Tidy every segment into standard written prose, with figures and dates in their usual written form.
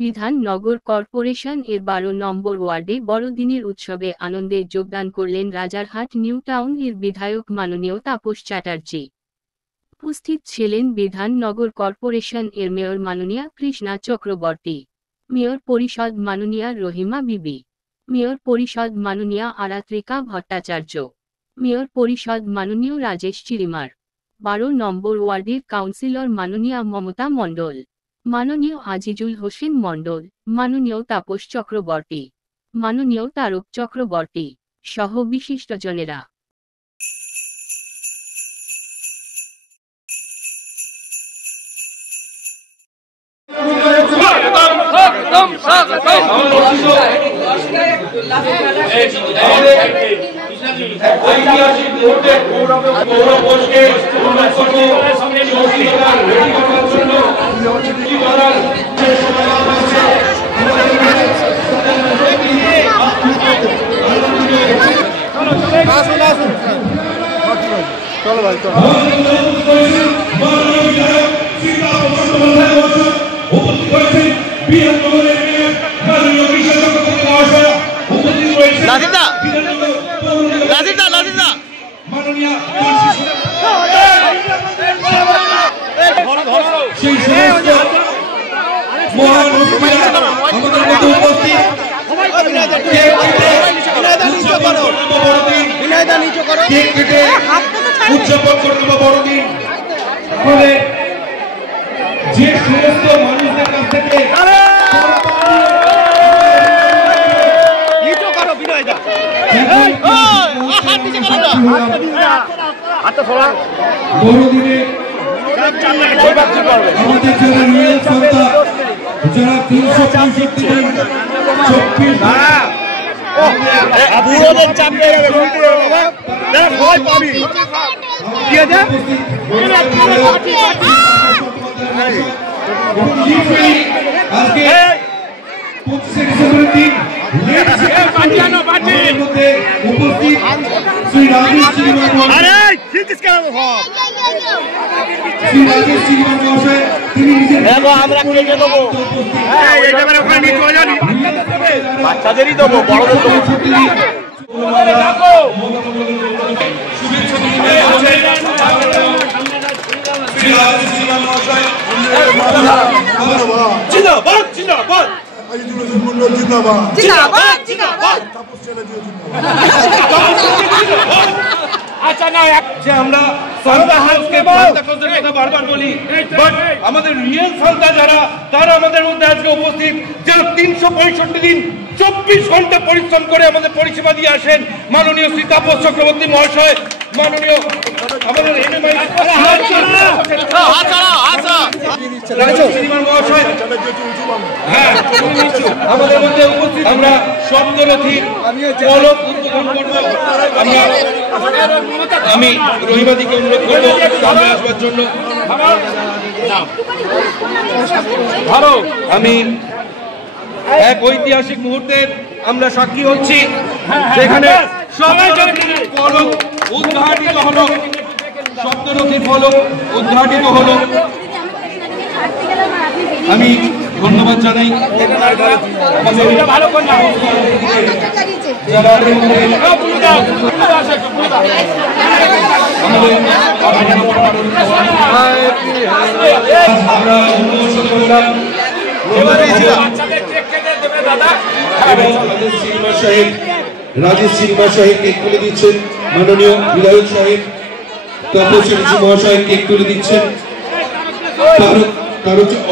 Bidhannagar corporation এর 12 নম্বর ওয়ার্ডে বড়দিনের উৎসবে আনন্দে যোগদান করলেন রাজারহাট নিউ টাউন এর বিধায়ক মাননীয় তাপস চ্যাটার্জি। উপস্থিত ছিলেন বিধাননগর কর্পোরেশন এর মেয়র মাননীয়া কৃষ্ণা চক্রবর্তী, মেয়র পরিষদ মাননীয়া রহিমা বিবি, মেয়র পরিষদ মাননীয়া আরাত্রিকা ভট্টাচার্য, মেয়র পরিষদ মাননীয় রাজেশ চিরিমার, 12 নম্বর ওয়ার্ডের কাউন্সিলর মাননীয়া মমতা মণ্ডল, মাননীয় আজিজুল হোসেন মণ্ডল, মাননীয় তাপস চক্রবর্তী, মাননীয় তারক চক্রবর্তী সহ বিশিষ্টজনেরা। ঐতিহাসিক মুহূর্তে গৌরবকে চলো ভাই উদযাপন করতে বড়দিন যে সমস্ত মানুষদের কাছ থেকে বড়দিনে আমাদের যারা রিয়েল সন্তা যারা 365 দিন 24 বুড়োদের চাপ পেয়ে যাবে ভয় পাবি কি আছে আজকে 25 ডিসেম্বরের দিন উপস্থিত শ্রী রাজেশ চিরিমার মহাশয় তিনি নিজের আমরা কেটে দেবো বাচ্চাদেরই দেবো বড়দের আমরা বারবার বলি, বাট আমাদের রিয়েল সন্তা যারা তারা আমাদের মধ্যে আজকে উপস্থিত, যারা 365 দিন 24 ঘন্টা পরিশ্রম করে আমাদের পরিষেবা দিয়ে আসেন। মাননীয় শ্রী তাপস চক্রবর্তী মহাশয়, মাননীয় আমাদের মহাশয়, হ্যাঁ আমাদের মধ্যে উপস্থিত। আমরা শব্দরথীর পলক উদ্বোধন করব। আমি রহিমাদিকে অনুরোধ করবো সামনে আসবার জন্য। আমি এক ঐতিহাসিক মুহূর্তের আমরা সাক্ষী হচ্ছি, যেখানে ফলক উদ্ঘাটিত হলো, শব্দরথীর ফলক উদ্ঘাটিত হলো। আমি ধন্যবাদ জানাই রাজেশ চিরিমা সাহেব কেক তুলে দিচ্ছেন, মাননীয় বিধায়ক সাহেব তাপস মহাশয় কেক তুলে দিচ্ছেন,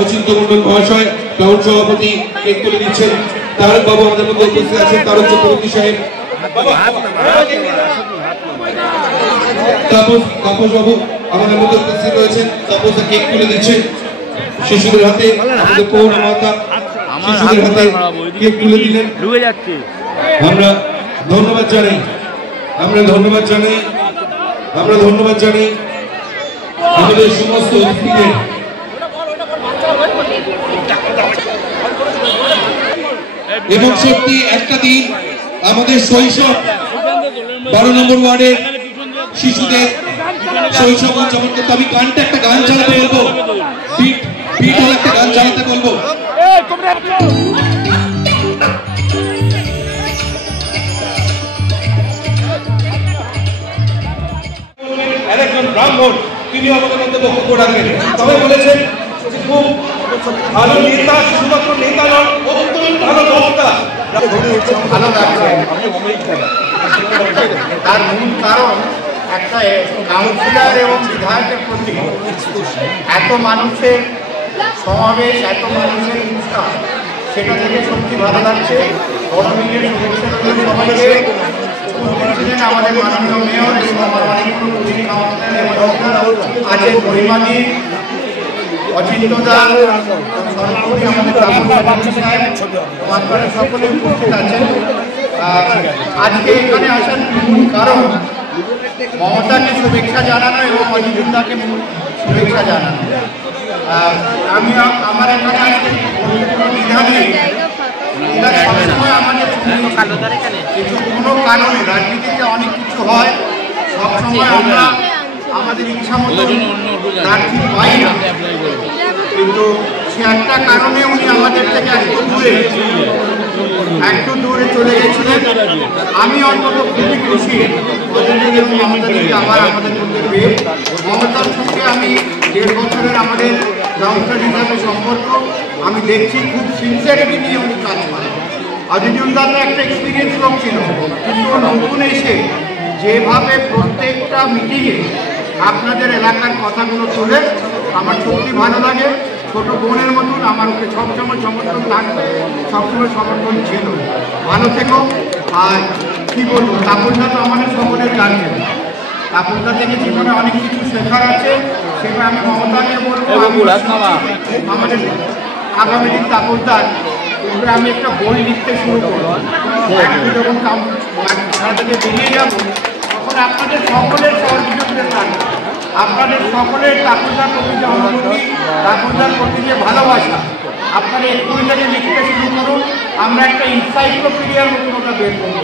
অচিন্ত মন্ডল মহাশয় টাউন সভাপতি কেক তুলে দিচ্ছেন, তারক বাবু আমাদের মধ্যে উপস্থিত আছেন, তারক চক্রবর্তী সাহেব, তাপস বাবু আমাদের মধ্যে উপস্থিত রয়েছেন, তাপস কেক তুলে দিচ্ছেন। শিশুদের হাতে আমাদের পৌর মাতা শিশুদের হাতে কেক তুলে দিলেন। আমরা ধন্যবাদ জানাই আমাদের সমস্ত অতিথিদের। এবং সত্যি একটা দিন আমাদের শৈশব 12 নম্বর ওয়ার্ডের শিশুদের শৈশব উদযাপন করতে। আমি একটা গান চালাতে বলবো, একটা গান চালাতে বলবো। একজন ব্রাহ্মণ তিনি আমাদের মধ্যে বক্তব্য রাখেন, তবে বলেছেন যে খুব ভালো নেতা, শুধুমাত্র নেতা নন, অত্যন্ত ভালো বক্তা। ভালো লাগছে। তার মূল কারণ একটা কাউন্সিলর এবং বিধায়কের প্রতি এত মানুষের সমাবেশ, এত মানুষের উৎসাহ, সেটা থেকে সত্যি ভালো লাগছে। গভর্নমেন্টের সবাইকে ছিলেন আমাদের মাননীয় মেয়র এবং আছেন পরিমাণী অচিন্তদা, সর্বোপরি আমাদের সকলে উপস্থিত আছেন। আজকে এখানে আসার মূল কারণ মমতাকে শুভেচ্ছা জানানো এবং অজিতদাকে শুভেচ্ছা জানানো। আমি আমার এখানে দ্বিধা নেই, সবসময় আমাদের কিন্তু কোনো কারণে রাজনীতিতে অনেক কিছু হয়, সবসময় আমরা আমাদের ইচ্ছা মতো প্রার্থী পাই না, কিন্তু সে একটা কারণে উনি আমাদের থেকে একটু দূরে চলে গেছিলেন। আমি অন্তত খুবই খুশি মমতাদিকে আবার আমাদের মধ্যে পেয়ে। মমতার সঙ্গে আমি 1.5 বছরের আমাদের কাউন্সিলর হিসাবে সম্পর্ক, আমি দেখছি খুব সিনসিয়ারিটি নিয়ে উনি কাজ করেন। অজিতদার একটা এক্সপিরিয়েন্স লোক ছিল, কিন্তু নতুন এসে যেভাবে প্রত্যেকটা মিটিংয়ে আপনাদের এলাকার কথাগুলো তুলে আমার সত্যি ভালো লাগে। ছোট বোনের মতন আমার ওকে সবসময় সমর্থন থাকবে, সবসময় সমর্থন ছিল। ভালো থেকো। আর কী বলবো, তাপসদা তো আমাদের সকলের জানবেন, তাপসদা থেকে জীবনে অনেক কিছু শেখার আছে, সেটা আমি মমতাকে বলবো। আমাদের আগামী দিন তাপসদার ওপরে আমি একটা বই লিখতে শুরু করবো। একটু যখন খেলা থেকে বেরিয়ে যাবো, তখন আপনাদের সকলের সহযোগিতা থাকবে, আপনাদের সকলের তাপসদার প্রতি যে অনুভূতি, তাপসদার প্রতি যে ভালোবাসা, আপনারা এক্ষুনি থেকে লিখতে শুরু করুন। আমরা একটা ইনসাইক্লোপিডিয়ার মতন ওটা বের করবো।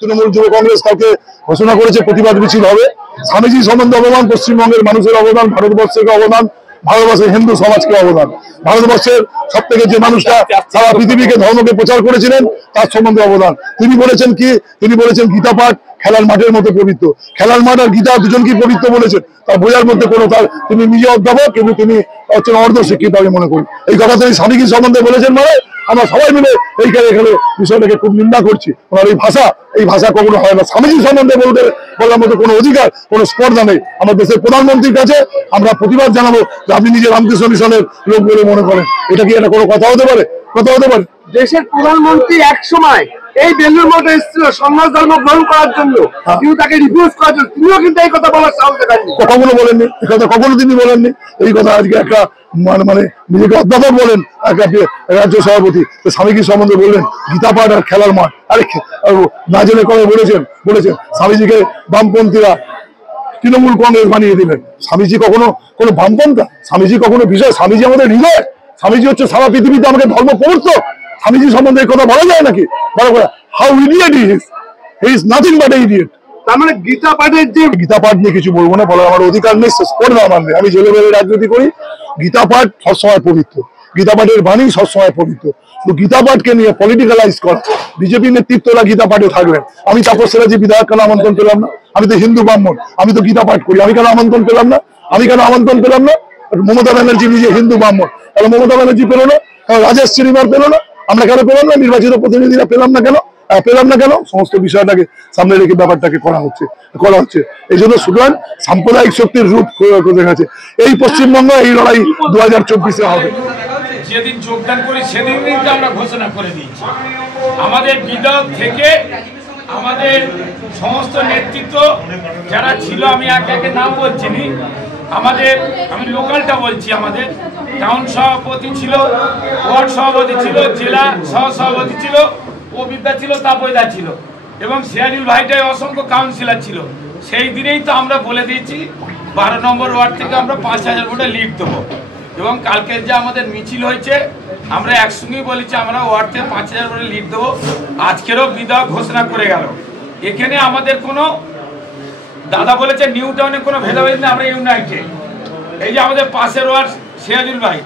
তৃণমূল যুব কংগ্রেস কালকে ঘোষণা করেছে প্রতিবাদ মিছিল হবে। স্বামীজি সম্বন্ধে অবদান, পশ্চিমবঙ্গের মানুষের অবদান, ভারতবর্ষের অবদান, ভারতবর্ষের হিন্দু সমাজকে অবদান, ভারতবর্ষের সব থেকে যে মানুষটা সারা পৃথিবীকে ধর্মকে প্রচার করেছিলেন তার সম্বন্ধে অবদান। তিনি বলেছেন কি, তিনি বলেছেন গীতা পাঠ খেলার মাঠের মতো পবিত্র। খেলার মাঠ আর গীতা দুজন কি পবিত্র বলেছেন, তার বোঝার মধ্যে কোনো তার, তিনি নিজে অধ্যাপক কিন্তু তিনি হচ্ছেন অর্ধশিক্ষিত আমি মনে করি। এই কথা তিনি স্বামীজি সম্বন্ধে বলেছেন, মানে আমরা সবাই মিলে এইখানে এখানে বিষয়টাকে খুব নিন্দা করছি। ওনার এই ভাষা কখনো হয় না। স্বামীজি সম্বন্ধে বলার মতো কোনো অধিকার, কোনো স্পর্ধা নেই। আমার দেশের প্রধানমন্ত্রীর কাছে আমরা প্রতিবাদ জানাবো যে আপনি নিজে রামকৃষ্ণ মিশনের লোক বলে মনে করেন। এটা কি এটা কোনো কথা হতে পারে? কথা হতে পারে? দেশের প্রধানমন্ত্রী এক সময় এই বেলুর মঠে এসেছিল সন্ন্যাস ধর্ম গ্রহণ করার জন্য, কিন্তু তাকে রিফিউজ করার জন্য তিনিও কিন্তু এই কথা বলার সাহস দেখাননি, কখনো বলেননি এই কথা, কখনো তিনি বলেননি এই কথা। আজকে একটা মানে নিজেকে অধ্যাপক বলেন একটা রাজ্য সভাপতি, স্বামীজির সম্বন্ধে বললেন গীতা পাঠ আর খেলার মাঠ। আরে না জেনে কবে বলেছেন স্বামীজিকে বামপন্থীরা তৃণমূল কংগ্রেস বানিয়ে দিলেন। স্বামীজি কখনো কোনো বামপন্থা? স্বামীজি কখনো বিষয়? স্বামীজি আমাদের হৃদয়, স্বামীজি হচ্ছে সারা পৃথিবীতে আমাকে ধর্ম প্রবর্তক। স্বামীজি সম্বন্ধে এই কথা বলা যায় নাকি? How idiot he is nothing but A idiot. তার মানে গীতা পাঠের যে, গীতা পাঠ নিয়ে কিছু বলবো না, বলার আমার অধিকার নেই, স্পর্ধা আমার নেই। আমি জেলে বেলে রাজনীতি করি। গীতা পাঠ সবসময় পবিত্র, গীতা পাঠের বাণী সবসময় পবিত্র। তো গীতা পাঠকে নিয়ে পলিটিক্যালাইজ করা, বিজেপি নেতৃত্বরা গীতা পাঠে থাকবেন। আমি তাপস সেরাজি বিধায়ক কেন আমন্ত্রণ পেলাম না? আমি তো হিন্দু ব্রাহ্মণ, আমি তো গীতা পাঠ করি, আমি কেন আমন্ত্রণ পেলাম না? মমতা ব্যানার্জি নিজে হিন্দু ব্রাহ্মণ, তাহলে মমতা ব্যানার্জি পেল না, রাজেশ শ্রীনিবার পেল না, আমরা কেন পেলাম না? নির্বাচিত প্রতিনিধিরা পেলাম না কেন? সমস্ত বিষয়টাকে সামনে রেখে ব্যাপারটাকে করা হচ্ছে। এই জন্য সুতরাং সাম্প্রদায়িক শক্তির রূপ দেখাচ্ছে। এই পশ্চিমবঙ্গ এই লড়াই 2024-এ হবে। যেদিন যোগদান করি সেদিন কিন্তু আমরা ঘোষণা করে দিয়েছি, আমাদের বিধায়ক থেকে আমাদের সমস্ত নেতৃত্ব যারা ছিল, আমি একে নাম বলছি নি, আমি লোকালটা বলছি, আমাদের টাউন সভাপতি ছিল, ওয়ার্ড সভাপতি ছিল, জেলা সহ সভাপতি ছিল, পবিতা ছিল, তাপয়দা ছিল এবং সিরাজুল ভাইটাই অসংখ্য কাউন্সিলর ছিল। সেই দিনেই তো আমরা বলে দিয়েছি 12 নম্বর ওয়ার্ড থেকে আমরা 5000 ভোটে লিড দেবো। এবং কালকে যে আমাদের মিছিল হয়েছে আমরা একসঙ্গেই বলেছি আমরা ওয়ার্ড থেকে 5000 ভোটে লিড দেবো। আজকেরও বিধায়ক ঘোষণা করে গেল। এখানে আমাদের কোনো দাদা বলেছে নিউ টাউনে কোনো ভেদাভেদ নেই, আমরা ইউনাইটেড। এই যে আমাদের পাশের ওয়ার্ড সিরাজুল ভাই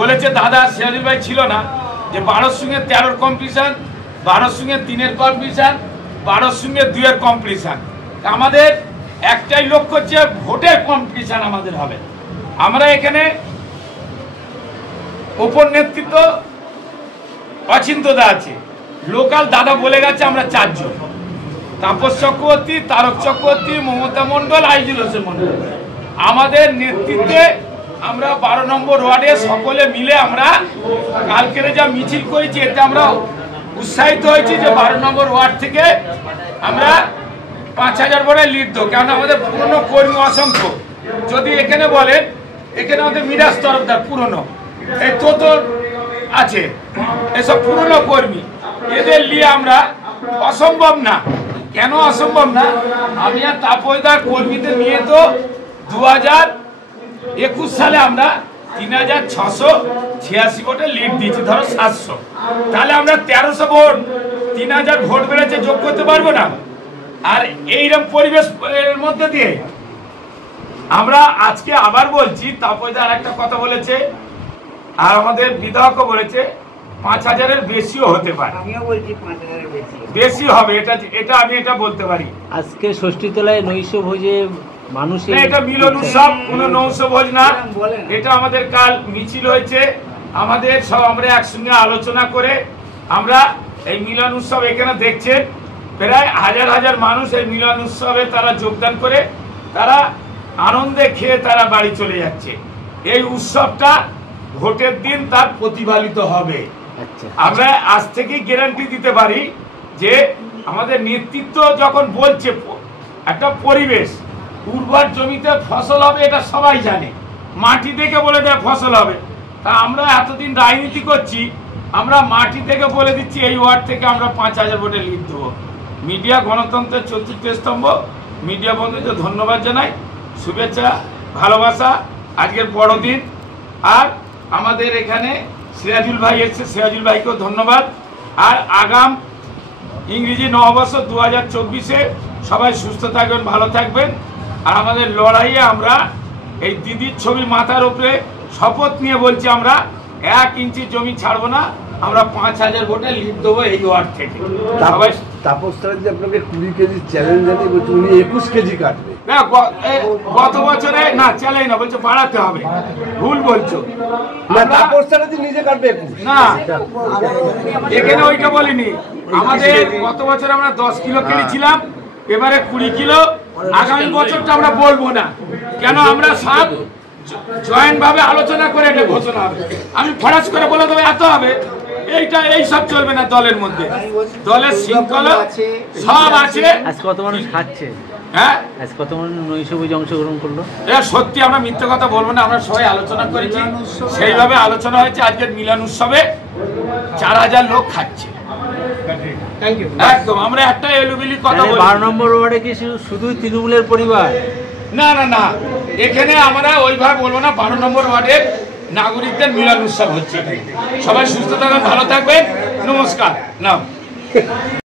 বলেছে, দাদা সিরাজুল ভাই ছিল না, যে 12-র সঙ্গে 13-র কম্পিটিশন, 12-র সঙ্গে 3-এর কম্পিটিশন, 12-র সঙ্গে 2-এর কম্পিটিশন। আমাদের একটাই লক্ষ্য হচ্ছে ভোটের কম্পিটিশন আমাদের হবে। আমরা এখানে ওপর নেতৃত্ব অচিন্তদা আছে, লোকাল দাদা বলে গেছে আমরা 4 জন, তাপস চক্রবর্তী, তারক চক্রবর্তী, মমতা মণ্ডল, আইজুল হোসেন মণ্ডল। আমাদের নেতৃত্বে আমরা 12 নম্বর ওয়ার্ডে সকলে মিলে আমরা কালকের যা মিছিল করেছি এতে আমরা উৎসাহিত হয়েছি যে 12 নম্বর ওয়ার্ড থেকে আমরা 5000 ভোটে লিড দেবো। কারণ আমাদের পুরনো কর্মী অসংখ্য, যদি এখানে বলেন এখানে আমাদের মিরাজ তরফদার পুরনো, এই তোতর আছে, এসব পুরনো কর্মী, এদের নিয়ে আমরা অসম্ভব না। কেন অসম্ভব না? আমি আর তাপসদার কর্মীদের নিয়ে তো 2021 সালে আমরা 3686 ভোটে লিড দিয়েছি, ধরো 700, তাহলে আমরা 1300 ভোট, 3000 ভোট বেড়েছে, যোগ করতে পারবো না? আর এইরকম পরিবেশ এর মধ্যে দিয়ে আমরা আজকে আবার বলছি, তাপসদা আর একটা কথা বলেছে আর আমাদের বিধায়কও বলেছে 5000-এর বেশিও হতে পারে। আমিও বলছি 5000-এর বেশি হবে, এটা আমি এটা বলতে পারি। আজকে ষষ্ঠীতলায় নৈশ ভোজে মানুষের এটা মিলন উৎসব, কোনো নৈশ ভোজ না, এটা আমাদের কাল মিছিল হয়েছে, আমাদের সব আমরা একসঙ্গে আলোচনা করে আমরা এই মিলন উৎসব এখানে দেখছেন প্রায় হাজার হাজার মানুষ এই মিলন উৎসবে তারা যোগদান করে তারা আনন্দে খেয়ে তারা বাড়ি চলে যাচ্ছে। এই উৎসবটা ভোটের দিন তার প্রতিফলিত হবে। আমরা আজ থেকেই গ্যারান্টি দিতে পারি যে আমাদের নেতৃত্ব যখন বলছে একটা পরিবেশ, উর্বর জমিতে ফসল হবে এটা সবাই জানে, মাটি থেকে বলে দেয় ফসল হবে। তা আমরা এতদিন রাজনীতি করছি, আমরা মাটি থেকে বলে দিচ্ছি এই ওয়ার্ড থেকে আমরা 5000 ভোটে লিড দেবো। মিডিয়া গণতন্ত্রের 4র্থ স্তম্ভ, মিডিয়া বন্ধুদের ধন্যবাদ জানাই, শুভেচ্ছা, ভালোবাসা। আজকের বড়দিন, আর আমাদের এখানে সিরাজুল ভাই এসেছে, সিরাজুল ভাইকেও ধন্যবাদ। আর আগাম ইংরেজি নববর্ষ 2024-এ সবাই সুস্থ থাকবেন, ভালো থাকবেন। আর আমাদের লড়াইয়ে আমরা এই দিদির ছবি মাথার উপরে শপথ নিয়ে বলছি আমরা 1 ইঞ্চি জমি ছাড়বো না, আমরা 5000 ভোটে লিড দেবো এই ওয়ার্ড থেকে। সবাই তাপসরা যে আপনাকে 20 কেজি চ্যালেঞ্জ জানিয়ে বলছে উনি 21 কেজি কাটবে না, গত বছরে না চ্যালেঞ্জ না, বলছে বাড়াতে হবে, ভুল বলছো না, তাপসরা যে নিজে কাটবে 21 না, এখানে ওইটা বলিনি। আমাদের গত বছর আমরা 10 কিলো কিনেছিলাম, এবারে 20 কিলো, আগামী বছরটা আমরা বলবো না। কেন? আমরা সব জয়েন্ট ভাবে আলোচনা করে এটা ঘোষণা হবে। আমি ফরাজ করে বলে দেবো এত হবে, এইটা এই সব চলবে না। দলের মধ্যে দলের শৃঙ্খলা সব আছে। আজ কত মানুষ খাচ্ছে? হ্যাঁ, আজ কত মানুষ নৈশ ভোজে অংশগ্রহণ করলো? এটা সত্যি, আমরা মিথ্যে কথা বলবো না, আমরা সবাই আলোচনা করেছি, সেইভাবে আলোচনা হয়েছে। আজকের মিলন উৎসবে 4000 লোক খাচ্ছে। একদম আমরা একটা এলুবিলি কথা বলি। 12 নম্বর ওয়ার্ডে কি শুধু তৃণমূলের পরিবার? না না না, এখানে আমরা ওইভাবে বলবো না। 12 নম্বর ওয়ার্ডের নাগরিকদের মিলন উৎসব হচ্ছে। সবাই সুস্থ থাকবেন, ভালো থাকবেন, নমস্কার। নাম